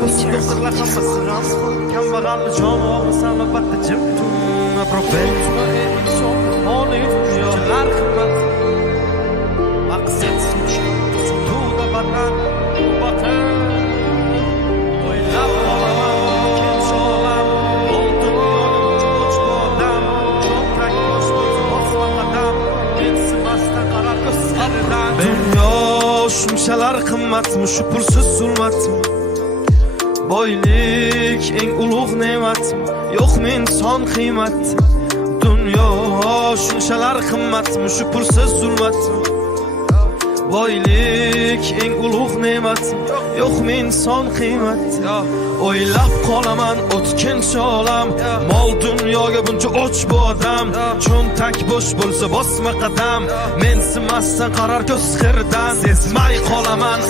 doktorlar hammasi rost. Kambag'al jon olmasam albatta jim. Professor inson oni shunchalar qimmat. Maqsad sushni suvda banan vatan. O'ylab qolaman ikkinchi olam. Oltin yo'lim odam. Cho'ntak bosma qadam. Mensimasdan qarar ko'zlaridan. Dunyo shunchalar qimmatmi, shu pulsiz zulmatmi? Boylik eng ulug' ne'matmi? Yo'qmi inson qiymati? Dunyo shunchalar qimmatmi, shu pulsiz zulmatmi? Boylik eng ulug' ne'matmi? Yo'qmi inson qiymati? O'ylab qolaman o'tkinchi olam. Mol dunyoga buncha och bu odam. Cho'ntak bo'sh bo'lsa bosma qadam. Mensimasdan qarar ko'z qirdan. Sezmay qolaman